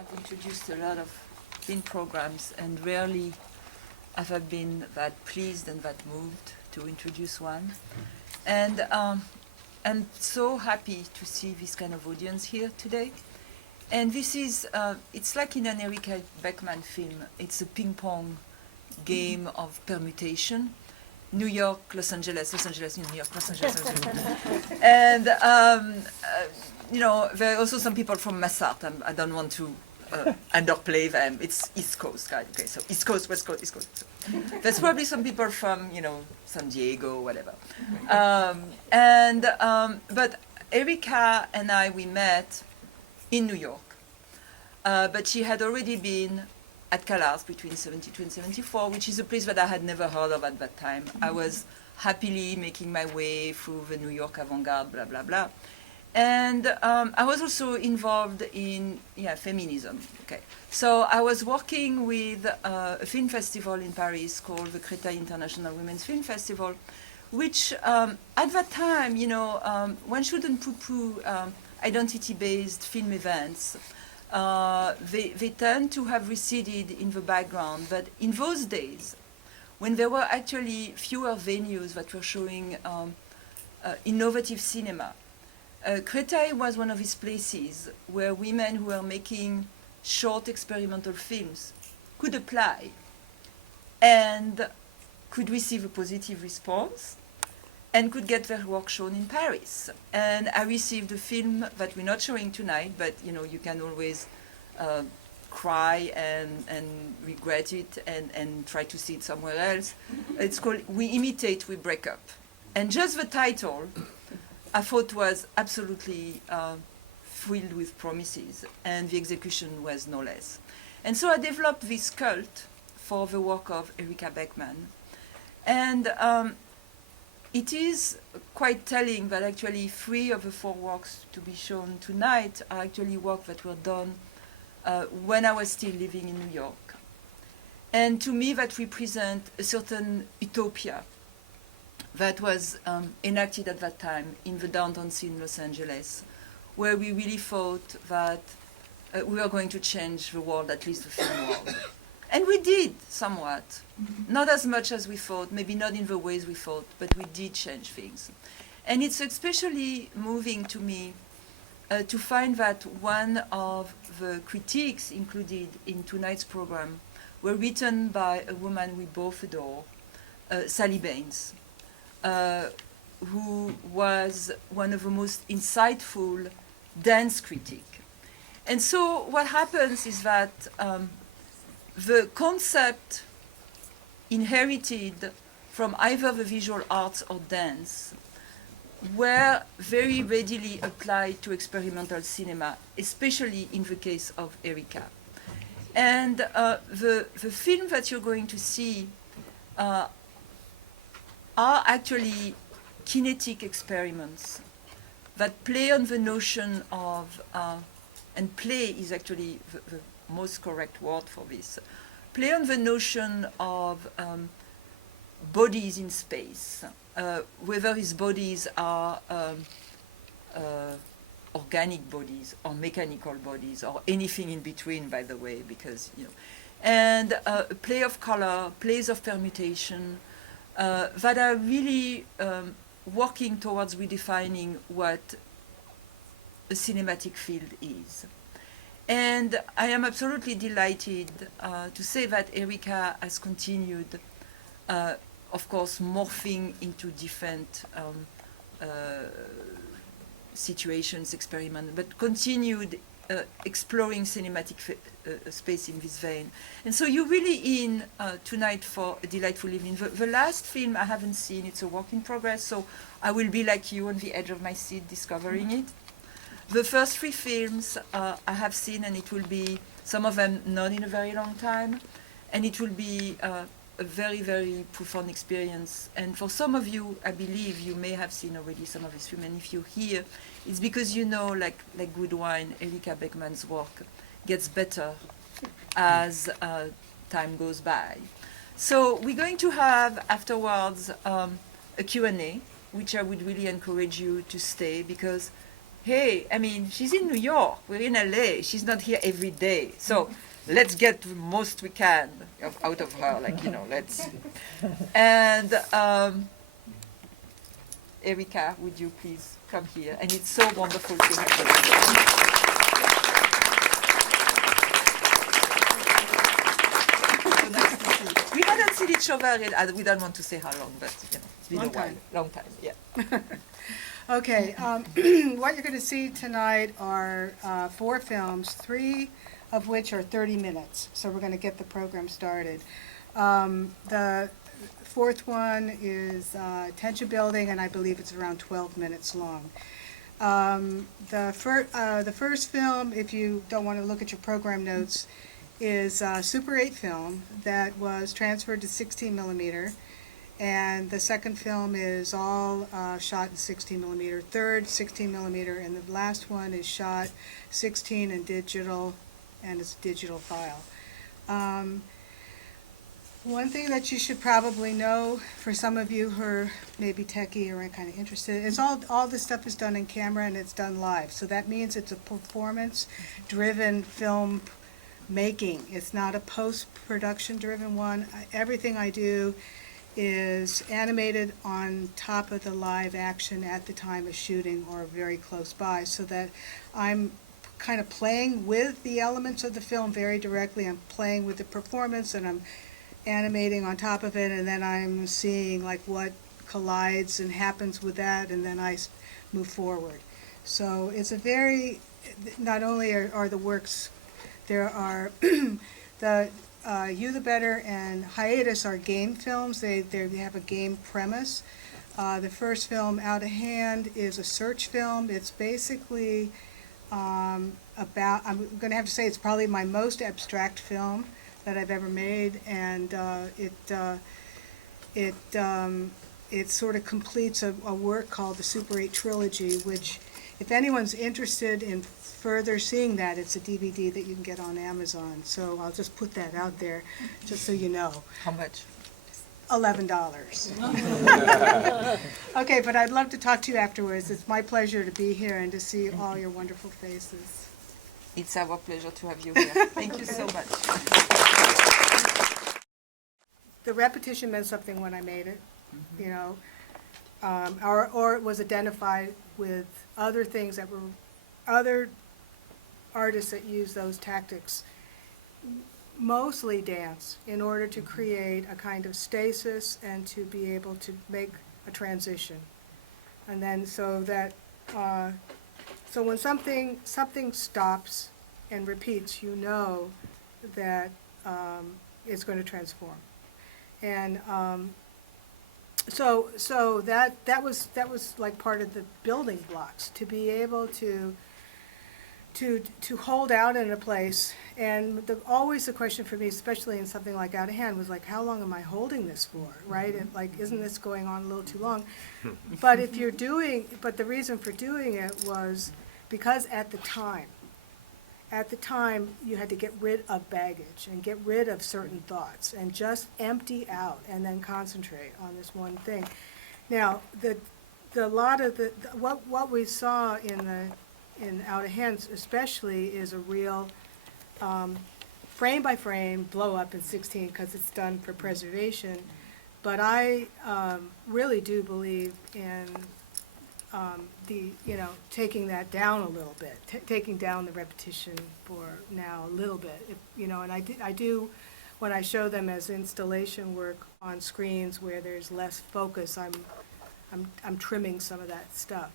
I've introduced a lot of film programs, and rarely have I been that pleased and that moved to introduce one. And I'm so happy to see this kind of audience here today. And this is, it's like in an Ericka Beckmann film. It's a ping-pong game of permutation. New York, Los Angeles, New York, Los Angeles, Los Angeles. And, you know, there are also some people from Massart. I don't want to underplay them. It's East Coast, right? Okay, so East Coast, West Coast, East Coast. So there's probably some people from, you know, San Diego, whatever. But Ericka and I, we met in New York. But she had already been at CalArts between 72 and 74, which is a place that I had never heard of at that time. I was happily making my way through the New York avant-garde, blah, blah, blah. And I was also involved in feminism. Okay, so I was working with a film festival in Paris called the Créteil International Women's Film Festival, which at that time, you know, one shouldn't poo-poo identity-based film events. They tend to have receded in the background, but in those days, when there were actually fewer venues that were showing innovative cinema, Créteil was one of these places where women who were making short experimental films could apply and could receive a positive response and could get their work shown in Paris. And I received a film that we're not showing tonight, but you know, you can always cry and regret it and try to see it somewhere else. It's called We Imitate, We Break Up. And just the title, I thought was absolutely filled with promises, and the execution was no less. And so I developed this cult for the work of Ericka Beckmann. And it is quite telling that actually 3 of the 4 works to be shown tonight are actually work that were done when I was still living in New York. And to me that represent a certain utopia that was enacted at that time in the downtown scene in Los Angeles, where we really thought that we were going to change the world, at least the film world. And we did, somewhat. Not as much as we thought, maybe not in the ways we thought, but we did change things. And it's especially moving to me to find that one of the critiques included in tonight's program were written by a woman we both adore, Sally Baines, who was one of the most insightful dance critics. And so what happens is that the concept inherited from either the visual arts or dance were very readily applied to experimental cinema, especially in the case of Ericka. And the film that you're going to see are actually kinetic experiments that play on the notion of, and play is actually the most correct word for this, play on the notion of bodies in space, whether these bodies are organic bodies or mechanical bodies or anything in between, by the way, because, you know, and play of color, plays of permutation, that are really working towards redefining what a cinematic field is. And I am absolutely delighted to say that Ericka has continued, of course, morphing into different situations, experiments, but continued exploring cinematic space in this vein. And so you're really in tonight for a delightful evening. The last film I haven't seen, it's a work in progress, so I will be like you on the edge of my seat discovering it. The first 3 films I have seen, and it will be, some of them not in a very long time, and it will be a very, very profound experience. And for some of you, I believe you may have seen already some of these films, and if you're here, it's because you know, like good wine, Ericka Beckmann's work gets better as time goes by. So we're going to have afterwards a Q&A, which I would really encourage you to stay, because hey, I mean, she's in New York, we're in LA, she's not here every day, so let's get the most we can out of her, like, you know, let's. And Ericka, would you please come here? And it's so wonderful to have you. So nice to see you. We hadn't seen each other, we don't want to say how long, but, you know, it's been a while. Long time, yeah. Okay, what you're going to see tonight are 4 films, 3 of which are 30 minutes. So we're going to get the program started. The 4th one is Tension Building, and I believe it's around 12 minutes long. The first film, if you don't want to look at your program notes, is Super 8 film that was transferred to 16 millimeter. And the second film is all shot in 16 millimeter, third 16 millimeter, and the last one is shot 16 and digital, and it's a digital file. One thing that you should probably know, for some of you who are maybe techie or kind of interested, is all this stuff is done in camera and it's done live. So that means it's a performance-driven film making. It's not a post-production driven one. Everything I do is animated on top of the live action at the time of shooting or very close by, so that I'm kind of playing with the elements of the film very directly. I'm playing with the performance and I'm animating on top of it, and then I'm seeing like what collides and happens with that, and then I move forward. So it's a very, not only are the works, there are the You the Better and Hiatus are game films. They have a game premise. The first film, Out of Hand, is a search film. It's basically about, I'm going to have to say it's probably my most abstract film that I've ever made, and it sort of completes a work called the Super 8 Trilogy, which, if anyone's interested in further seeing that, it's a DVD that you can get on Amazon. So I'll just put that out there, just so you know. How much? $11. Okay, but I'd love to talk to you afterwards. It's my pleasure to be here and to see all your wonderful faces. It's our pleasure to have you here. Thank you so much. The repetition meant something when I made it, you know, or it was identified with other things that were, other artists that use those tactics, mostly dance, in order to create a kind of stasis and to be able to make a transition. And then so that, so when something stops and repeats, you know that it's going to transform. And so that was like part of the building blocks, to be able to hold out in a place. And always the question for me, especially in something like Out of Hand, was like, how long am I holding this for, right? And like, isn't this going on a little too long? But the reason for doing it was because at the time you had to get rid of baggage and get rid of certain thoughts and just empty out and then concentrate on this one thing. Now, what we saw in Out of Hand especially is a real frame by frame blow up in 16, because it's done for preservation. But I really do believe in taking that down a little bit, taking down the repetition for now a little bit, and I do when I show them as installation work on screens where there's less focus, I'm trimming some of that stuff,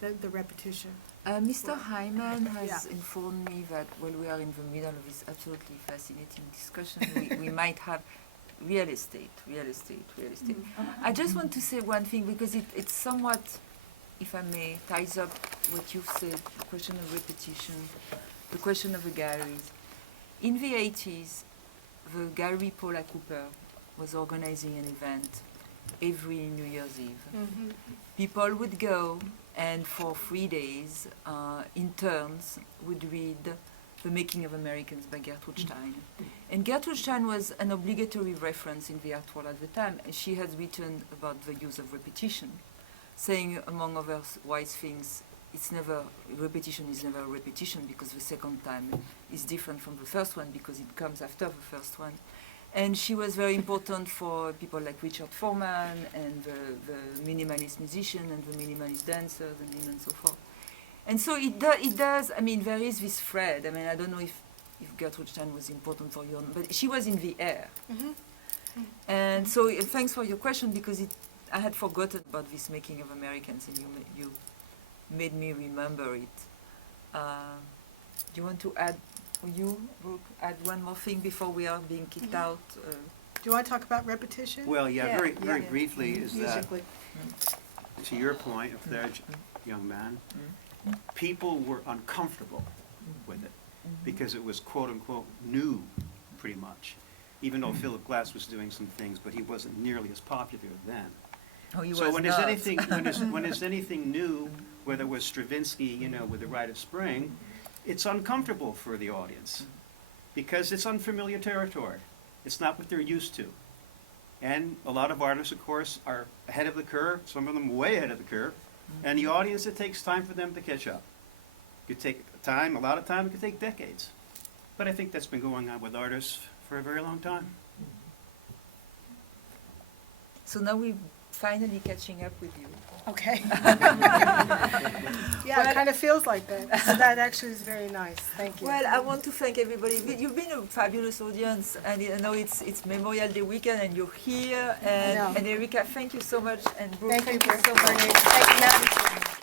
the repetition. Mr. Hyman has informed me that while we are in the middle of this absolutely fascinating discussion, we might have real estate. I just want to say one thing, because it's somewhat, if I may, ties up what you've said, the question of repetition, the question of the galleries. In the 80s, the gallery Paula Cooper was organizing an event every New Year's Eve. Mm-hmm. People would go, and for 3 days, interns would read The Making of Americans by Gertrude Stein. And Gertrude Stein was an obligatory reference in the art world at the time. She had written about the use of repetition, saying, among other wise things, it's never, repetition is never a repetition, because the second time is different from the first one because it comes after the first one. And she was very important for people like Richard Foreman and the minimalist musician and the minimalist dancers and so forth. And so it does, I mean, there is this thread. I mean, I don't know if Gertrude Stein was important for you, but she was in the air. Mm-hmm. And so thanks for your question, because I had forgotten about this Making of Americans, and you made me remember it. Do you want to add, Brooke, add one more thing before we are being kicked out? Do you want to talk about repetition? Well, very briefly, is that, Musically. to your point of that young man, people were uncomfortable with it because it was quote unquote new, pretty much. Even though Philip Glass was doing some things, but he wasn't nearly as popular then. Oh, he So was when not. there's anything new, whether it was Stravinsky, you know, with the Rite of Spring, it's uncomfortable for the audience because it's unfamiliar territory. It's not what they're used to. And a lot of artists, of course, are ahead of the curve, some of them way ahead of the curve, and the audience, it takes time for them to catch up. It could take time, a lot of time, it could take decades. But I think that's been going on with artists for a very long time. So now we're finally catching up with you. Okay. Yeah, it kind of feels like that. So that actually is very nice. Thank you. Well, I want to thank everybody. You've been a fabulous audience, and I know it's Memorial Day weekend, and you're here. And Ericka, thank you so much, and Brooke, Thank you so much. Bèrènice. Thank you, Matt.